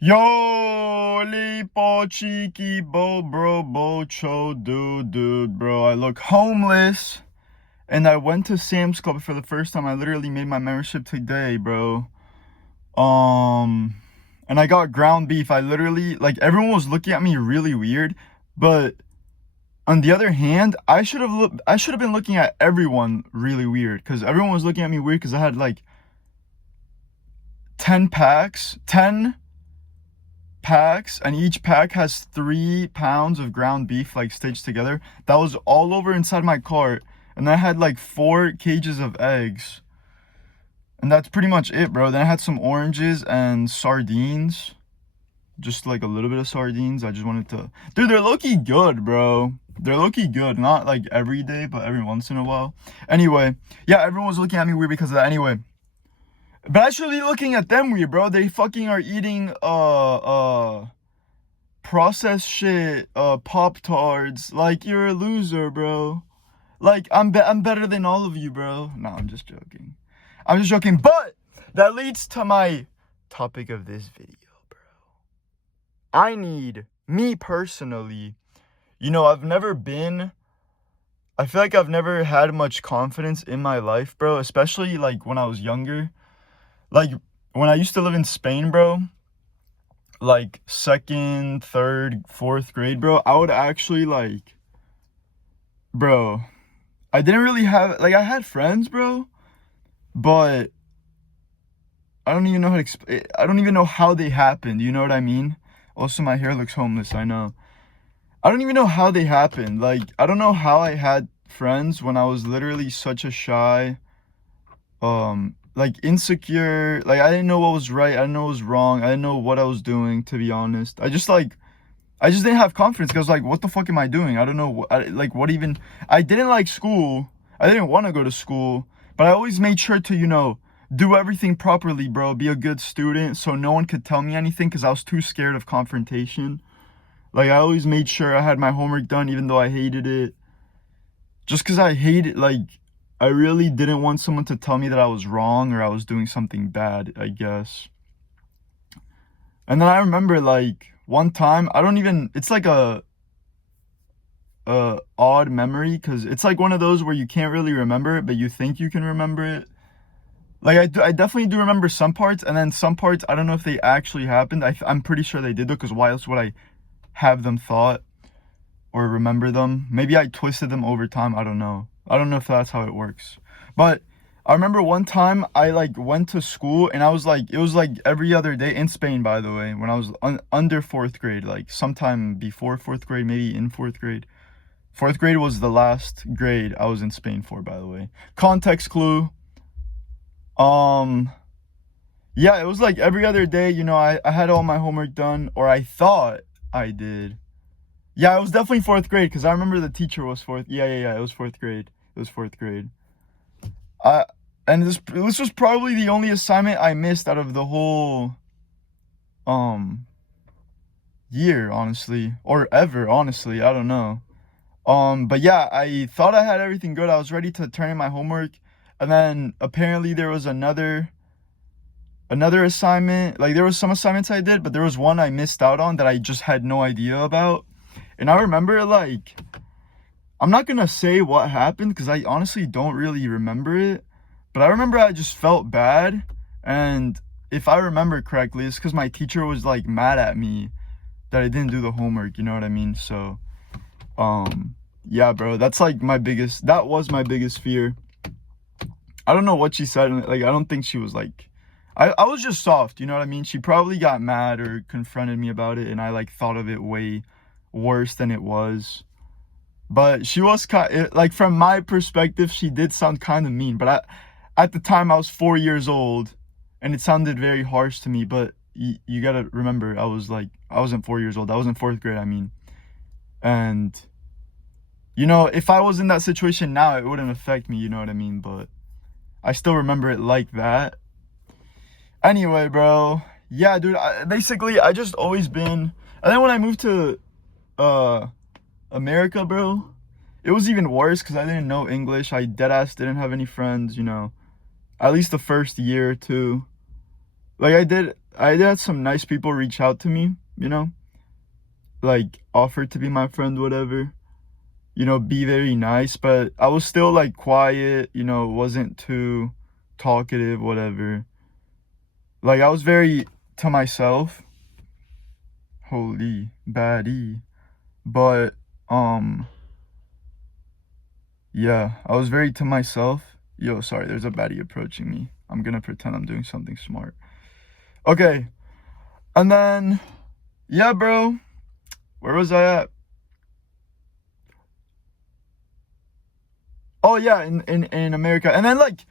Yo, lipo, cheeky, bro, bocho, dude, bro. I look homeless, and I went to Sam's Club for the first time. I literally made my membership today, bro. Um, and I got ground beef. I literally, like, everyone was looking at me really weird, but on the other hand, I should have been looking at everyone really weird, because everyone was looking at me weird because I had like 10 packs, and each pack has 3 pounds of ground beef like stitched together. That was all over inside my cart, and I had like 4 cages of eggs, and that's pretty much it, bro. Then I had some oranges and sardines, just like a little bit of sardines. I just wanted to, dude, they're low-key good, bro. They're low-key good, not like every day, but every once in a while. Anyway, yeah, everyone was looking at me weird because of that. Anyway, but I should be looking at them weird, bro. They fucking are eating processed shit, Pop Tarts. Like, you're a loser, bro. Like, I'm better than all of you, bro. No, I'm just joking. I'm just joking. But that leads to my topic of this video, bro. I need, me personally, I feel like I've never had much confidence in my life, bro. Especially like when I was younger. Like when I used to live in Spain, bro. Like second, third, fourth grade, bro. I would actually like, bro, I didn't really have, like, I had friends, bro, but I don't even know how to explain. I don't even know how they happened. You know what I mean? Also, my hair looks homeless. I know. I don't even know how they happened. Like, I don't know how I had friends when I was literally such a shy, like insecure. Like, I didn't know what was right. I didn't know what was wrong. I didn't know what I was doing, to be honest. I just didn't have confidence because, like, what the fuck am I doing? I don't know. What even. I didn't like school. I didn't want to go to school. But I always made sure to, do everything properly, bro. Be a good student so no one could tell me anything because I was too scared of confrontation. Like, I always made sure I had my homework done even though I hated it. Just because I hated, like, I really didn't want someone to tell me that I was wrong or I was doing something bad, I guess. And then I remember, like, one time, it's like a odd memory because it's like one of those where you can't really remember it, but you think you can remember it. Like, I definitely do remember some parts, and then some parts, I don't know if they actually happened. I'm pretty sure they did, though, because why else would I have them thought or remember them? Maybe I twisted them over time. I don't know. I don't know if that's how it works. But I remember one time I like went to school, and it was like every other day in Spain, by the way, when I was under fourth grade, like sometime before fourth grade, maybe in fourth grade. Fourth grade was the last grade I was in Spain for, by the way. Context clue. Um, yeah, it was like every other day, I had all my homework done, or I thought I did. Yeah, it was definitely fourth grade because I remember the teacher was fourth. Yeah. It was fourth grade. It was fourth grade. I and this was probably the only assignment I missed out of the whole um year, honestly, or ever, honestly. I don't know. But yeah, I thought I had everything good. I was ready to turn in my homework, and then apparently there was another assignment. Like, there was some assignments I did, but there was one I missed out on that I just had no idea about. And I remember, like, I'm not gonna say what happened because I honestly don't really remember it, but I remember I just felt bad. And if I remember correctly, it's because my teacher was like mad at me that I didn't do the homework, you know what I mean? So, yeah, bro, that was my biggest fear. I don't know what she said, like, I don't think she was like, I was just soft, you know what I mean? She probably got mad or confronted me about it, and I like thought of it way worse than it was. But she was like, from my perspective, she did sound kind of mean. But at the time, I was 4 years old, and it sounded very harsh to me. But you gotta remember, I wasn't 4 years old. I was in fourth grade, I mean. And, if I was in that situation now, it wouldn't affect me, you know what I mean? But I still remember it like that. Anyway, bro. Yeah, dude, basically, I just always been. And then when I moved to America, bro, it was even worse because I didn't know English. I deadass didn't have any friends, at least the first year or two. Like, I had some nice people reach out to me, you know, like offered to be my friend, whatever, you know, be very nice, but I was still like quiet, you know, wasn't too talkative, whatever. Like I was very to myself. Holy baddie. But yeah, I was very to myself. Yo, sorry, there's a baddie approaching me. I'm gonna pretend I'm doing something smart. Okay. And then yeah, bro. Where was I at? Oh yeah, in America. And then like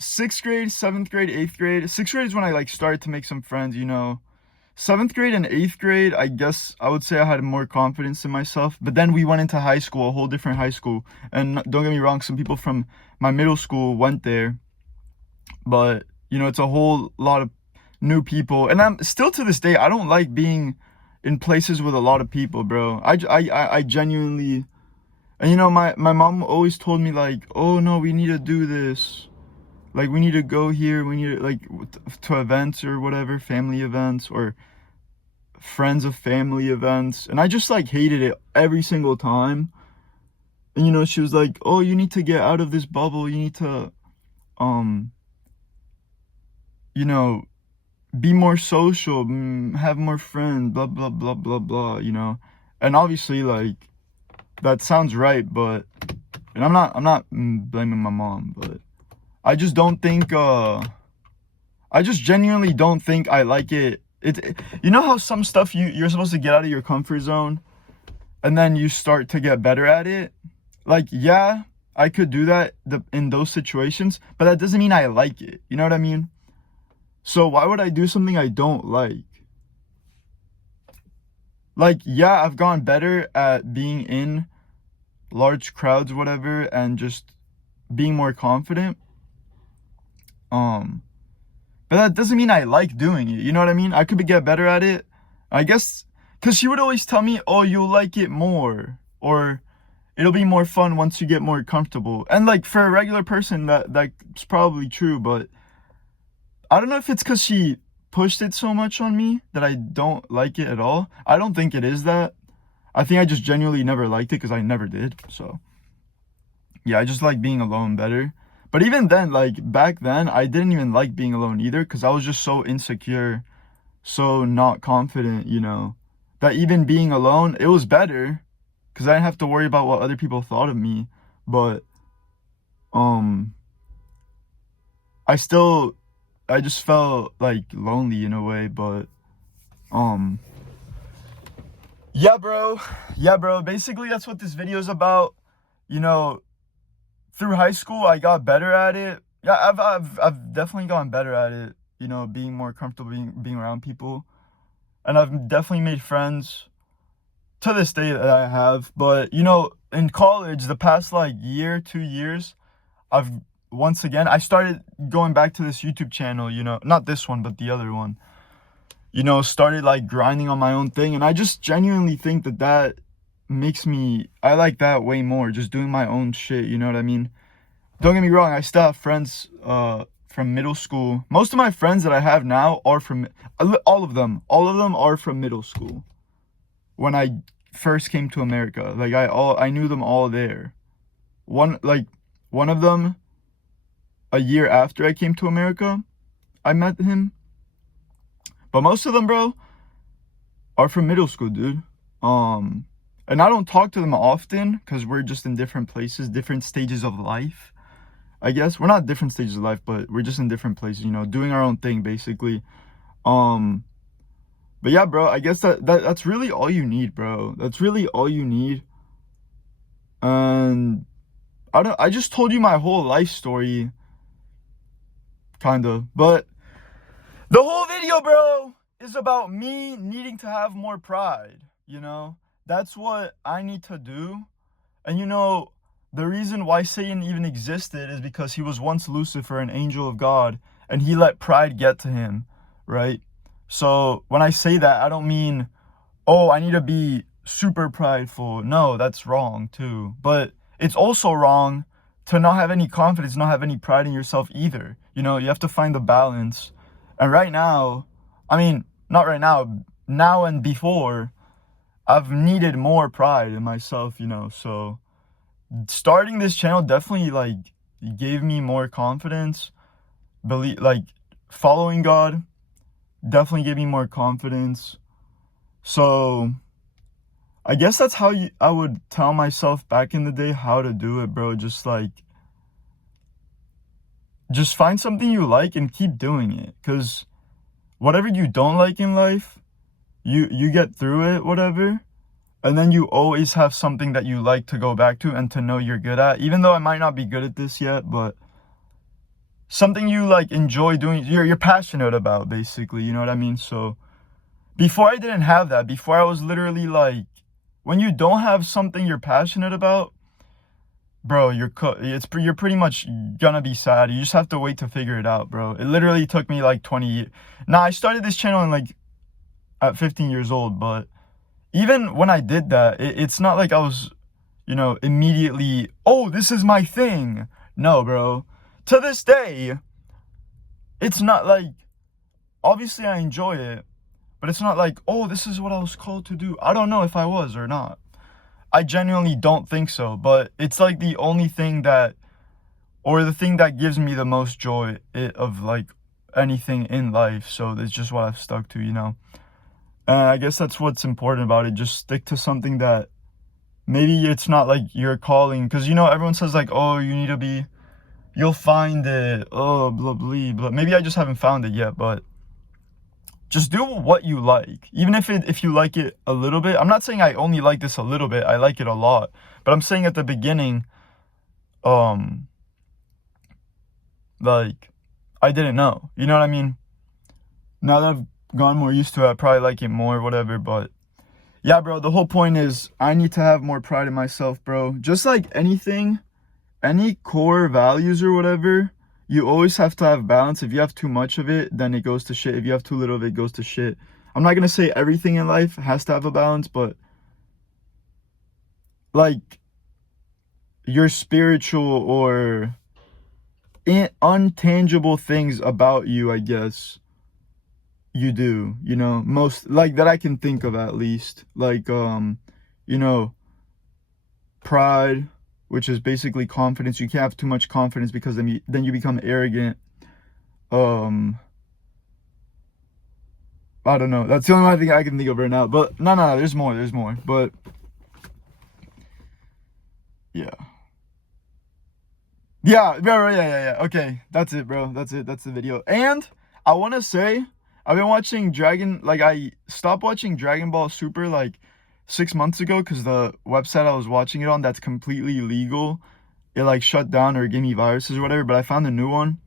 6th grade, 7th grade, 8th grade. 6th grade is when I like started to make some friends, you know. 7th grade and 8th grade, I guess I would say I had more confidence in myself. But then we went into high school, a whole different high school. And don't get me wrong, some people from my middle school went there. But, you know, it's a whole lot of new people. And I'm still to this day, I don't like being in places with a lot of people, bro. I genuinely... And, you know, my mom always told me, like, oh, no, we need to do this. Like, we need to go here. We need to, like, to events or whatever, family events or friends of family events. And I just, like, hated it every single time. And, you know, she was like, oh, you need to get out of this bubble. You need to, you know, be more social, have more friends, blah, blah, blah, blah, blah, you know. And obviously, like, that sounds right, but... And I'm not blaming my mom, but... I just don't think, I just genuinely don't think I like it. You know how some stuff you're supposed to get out of your comfort zone and then you start to get better at it? Like, yeah, I could do that in those situations, but that doesn't mean I like it. You know what I mean? So why would I do something I don't like? Like, yeah, I've gotten better at being in large crowds, whatever, and just being more confident. But that doesn't mean I like doing it. You know what I mean? I could get better at it. I guess, because she would always tell me, oh, you'll like it more. Or it'll be more fun once you get more comfortable. And like for a regular person, that's probably true. But I don't know if it's because she pushed it so much on me that I don't like it at all. I don't think it is that. I think I just genuinely never liked it because I never did. So yeah, I just like being alone better. But even then, like, back then, I didn't even like being alone either because I was just so insecure, so not confident, you know, that even being alone, it was better because I didn't have to worry about what other people thought of me. But, I just felt, like, lonely in a way, but, yeah, bro. Yeah, bro. Basically, that's what this video is about, you know. Through high school, I got better at it. Yeah, I've definitely gotten better at it. You know, being more comfortable being around people, and I've definitely made friends to this day that I have. But you know, in college, the past like year, 2 years, I've once again I started going back to this YouTube channel. You know, not this one, but the other one. You know, started like grinding on my own thing, and I just genuinely think that makes me, I like that way more, just doing my own shit, you know what I mean? Don't get me wrong, I still have friends from middle school. Most of my friends that I have now are from, all of them are from middle school. When I first came to America, like I knew them all there. One of them, a year after I came to America, I met him. But most of them, bro, are from middle school, dude. And I don't talk to them often because we're just in different places, different stages of life. I guess we're not different stages of life, but we're just in different places, you know, doing our own thing basically. But yeah, bro, I guess that's really all you need, bro. That's really all you need. And I just told you my whole life story, kind of. But the whole video, bro, is about me needing to have more pride, you know? That's what I need to do. And you know, the reason why Satan even existed is because he was once Lucifer, an angel of God, and he let pride get to him, right? So when I say that, I don't mean, oh, I need to be super prideful. No, that's wrong too. But it's also wrong to not have any confidence, not have any pride in yourself either. You know, you have to find the balance. And right now, I mean, not right now, now and before, I've needed more pride in myself, you know. So starting this channel definitely like gave me more confidence. Believe like following God definitely gave me more confidence. So I guess that's how I would tell myself back in the day how to do it, bro. Just like, just find something you like and keep doing it. Because whatever you don't like in life, you get through it, whatever. And then you always have something that you like to go back to and to know you're good at. Even though I might not be good at this yet, but something you like enjoy doing, you're passionate about, basically. You know what I mean? So before I didn't have that. Before I was literally like, when you don't have something you're passionate about, bro, you're pretty much gonna be sad. You just have to wait to figure it out, bro. It literally took me like 20 years. Now, I started this channel in like at 15 years old, but even when I did that, it's not like I was, you know, immediately, oh, this is my thing. No, bro. To this day, it's not like, obviously I enjoy it, but it's not like, oh, this is what I was called to do. I don't know if I was or not. I genuinely don't think so, but it's like the only thing that, or the thing that gives me the most joy of like anything in life. So that's just what I've stuck to, you know. And I guess that's what's important about it. Just stick to something that maybe it's not like your calling. Because, you know, everyone says like, oh, you need to be, you'll find it. Oh, blah, blah, blah. Maybe I just haven't found it yet, but just do what you like. Even if you like it a little bit. I'm not saying I only like this a little bit. I like it a lot. But I'm saying at the beginning, like, I didn't know. You know what I mean? Now that I've gone more used to it, I probably like it more, whatever. But yeah, bro, the whole point is I need to have more pride in myself, bro. Just like anything, any core values or whatever, you always have to have balance. If you have too much of it, then it goes to shit. If you have too little of it, it goes to shit. I'm not going to say everything in life has to have a balance, but like your spiritual or untangible things about you, I guess you do, you know, most like that I can think of at least. Like, you know, pride, which is basically confidence. You can't have too much confidence because then you become arrogant. I don't know. That's the only thing I can think of right now. But no, there's more. But yeah. Yeah. Okay, that's it, bro. That's it. That's the video. And I want to say, I've been watching I stopped watching Dragon Ball Super like 6 months ago because the website I was watching it on, that's completely legal, it like shut down or gave me viruses or whatever. But I found a new one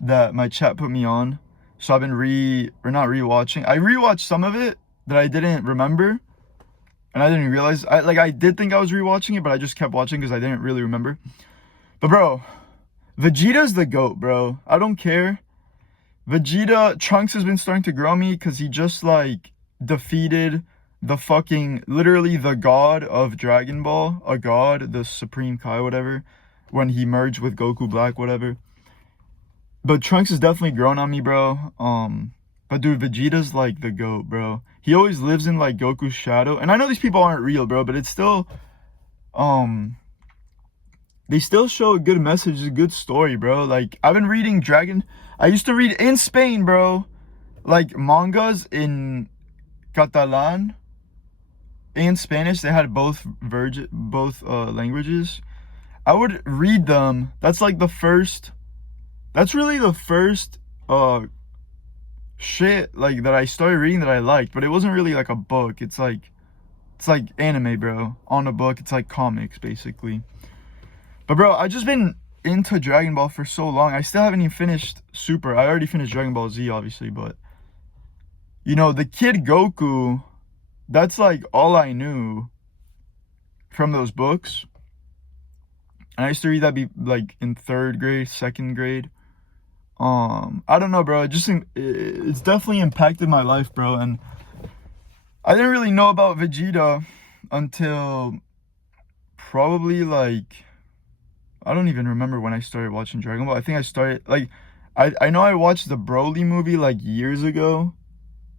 that my chat put me on. So I've been not rewatching. I rewatched some of it that I didn't remember. And I didn't realize, I did think I was rewatching it, but I just kept watching because I didn't really remember. But bro, Vegeta's the GOAT, bro. I don't care. Vegeta, Trunks has been starting to grow me because he just like defeated the fucking, literally the god of Dragon Ball, a god, the Supreme Kai, whatever, when he merged with Goku Black, whatever. But Trunks has definitely grown on me, bro. But dude, Vegeta's like the GOAT, bro. He always lives in like Goku's shadow. And I know these people aren't real, bro, but it's still, they still show a good message, a good story, bro. Like, I've been reading I used to read in Spain, bro, like mangas in Catalan and Spanish. They had both languages. I would read them. That's like that's really the first shit like that I started reading that I liked, but it wasn't really like a book. It's like anime, bro, on a book. It's like comics, basically. But bro, I've just been into Dragon Ball for so long. I still haven't even finished Super. I already finished Dragon Ball Z, obviously, but you know, the Kid Goku, that's like all I knew from those books. And I used to read that like in 3rd grade, 2nd grade. I don't know, bro. It's definitely impacted my life, bro. And I didn't really know about Vegeta until probably like, I don't even remember when I started watching Dragon Ball. I think I started like, I know I watched the Broly movie like years ago,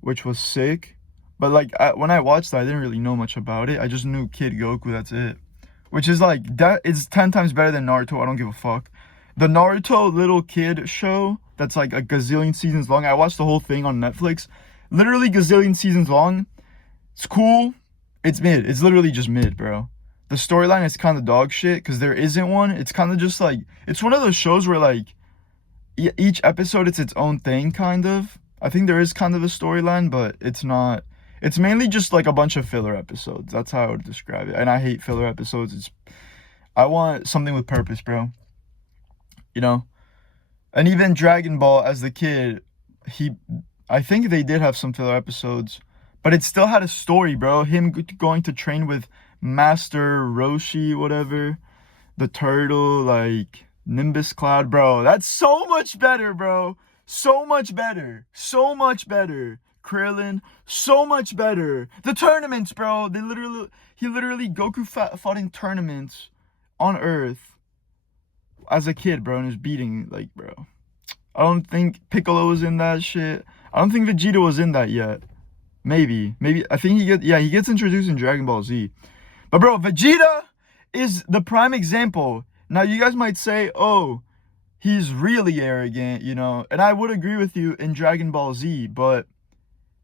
which was sick. But like when I watched that, I didn't really know much about it. I just knew Kid Goku, that's it. Which is like, that is 10 times better than Naruto. I don't give a fuck. The Naruto little kid show that's like a gazillion seasons long. I watched the whole thing on Netflix. Literally gazillion seasons long. It's cool. It's mid. It's literally just mid, bro. The storyline is kind of dog shit because there isn't one. It's kind of just like, it's one of those shows where like each episode it's its own thing, kind of. I think there is kind of a storyline, but it's not. It's mainly just like a bunch of filler episodes. That's how I would describe it. And I hate filler episodes. I want something with purpose, bro. You know? And even Dragon Ball as the kid, I think they did have some filler episodes, but it still had a story, bro. Him going to train with Master Roshi, whatever, the turtle, like Nimbus Cloud, bro. That's so much better, bro. So much better. So much better. Krillin, so much better. The tournaments, bro. Goku fought in tournaments on Earth as a kid, bro, and was beating, like, bro. I don't think Piccolo was in that shit. I don't think Vegeta was in that yet. Maybe. I think he gets introduced in Dragon Ball Z. But bro, Vegeta is the prime example. Now you guys might say, oh, he's really arrogant, you know, and I would agree with you in Dragon Ball Z, but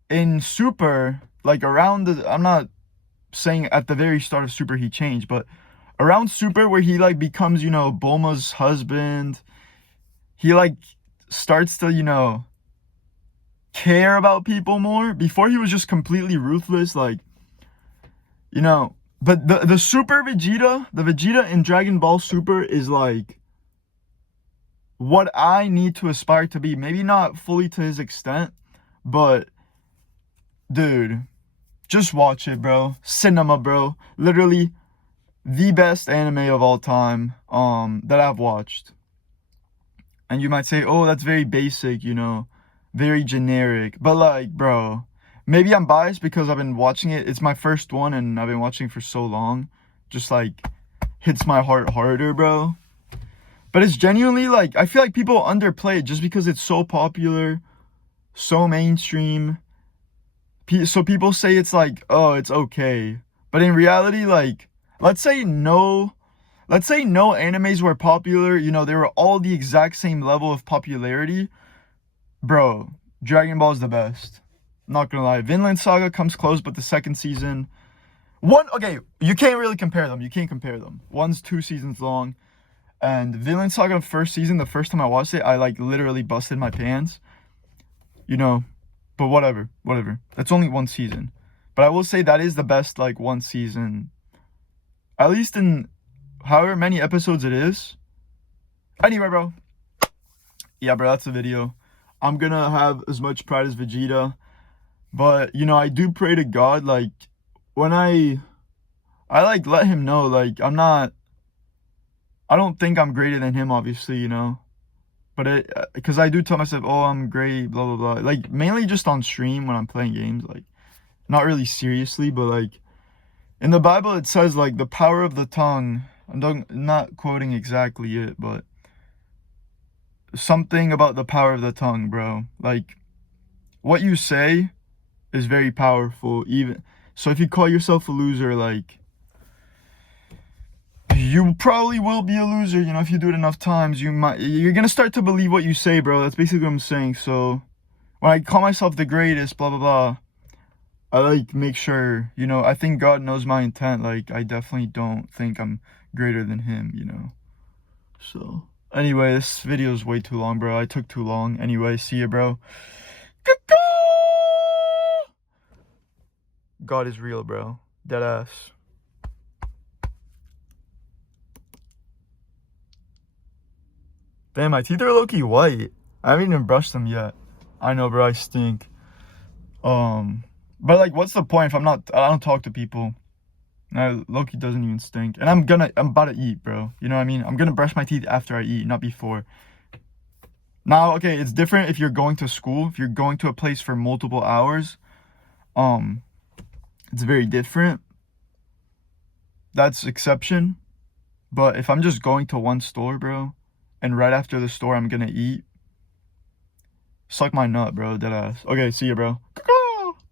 in Super, like I'm not saying at the very start of Super he changed, but around Super where he like becomes, you know, Bulma's husband, he like starts to, you know, care about people more. Before he was just completely ruthless, like, you know. But the Super Vegeta, the Vegeta in Dragon Ball Super is like what I need to aspire to be. Maybe not fully to his extent, but dude, just watch it, bro. Cinema, bro. Literally the best anime of all time that I've watched. And you might say, oh, that's very basic, you know, very generic. But like, bro, maybe I'm biased because I've been watching it. It's my first one and I've been watching for so long. Just like hits my heart harder, bro. But it's genuinely like, I feel like people underplay it just because it's so popular, so mainstream. So people say it's like, oh, it's okay. But in reality, like, let's say no animes were popular, you know, they were all the exact same level of popularity. Bro, Dragon Ball is the best. Not gonna lie. Vinland Saga comes close, but the second season... Okay, you can't really compare them. You can't compare them. One's 2 seasons long. And Vinland Saga first season, the first time I watched it, I like literally busted my pants. You know, but whatever. That's only 1 season. But I will say that is the best, like, 1 season. At least in however many episodes it is. Anyway, bro. Yeah, bro, that's the video. I'm gonna have as much pride as Vegeta. But, you know, I do pray to God, like, when I like let him know, like, I don't think I'm greater than him, obviously, you know. But because I do tell myself, oh, I'm great, blah, blah, blah. Like, mainly just on stream when I'm playing games, like, not really seriously, but, like, in the Bible, it says, like, the power of the tongue. I'm not quoting exactly it, but something about the power of the tongue, bro. Like, what you say is very powerful, even. So if you call yourself a loser, like, you probably will be a loser, you know, if you do it enough times. You're gonna start to believe what you say, bro. That's basically what I'm saying. So when I call myself the greatest, blah, blah, blah, I, like, make sure, you know, I think God knows my intent. Like, I definitely don't think I'm greater than him, you know. So, anyway, this video is way too long, bro. I took too long. Anyway, see ya, bro. God is real, bro. Deadass. Damn, my teeth are low-key white. I haven't even brushed them yet. I know, bro, I stink. But, like, what's the point if I don't talk to people? Loki doesn't even stink. And I'm about to eat, bro. You know what I mean? I'm gonna brush my teeth after I eat, not before. Now, okay, it's different if you're going to school. If you're going to a place for multiple hours, it's very different. That's exception. But if I'm just going to one store, bro, and right after the store I'm gonna eat, suck my nut, bro, deadass. Okay, see ya, bro.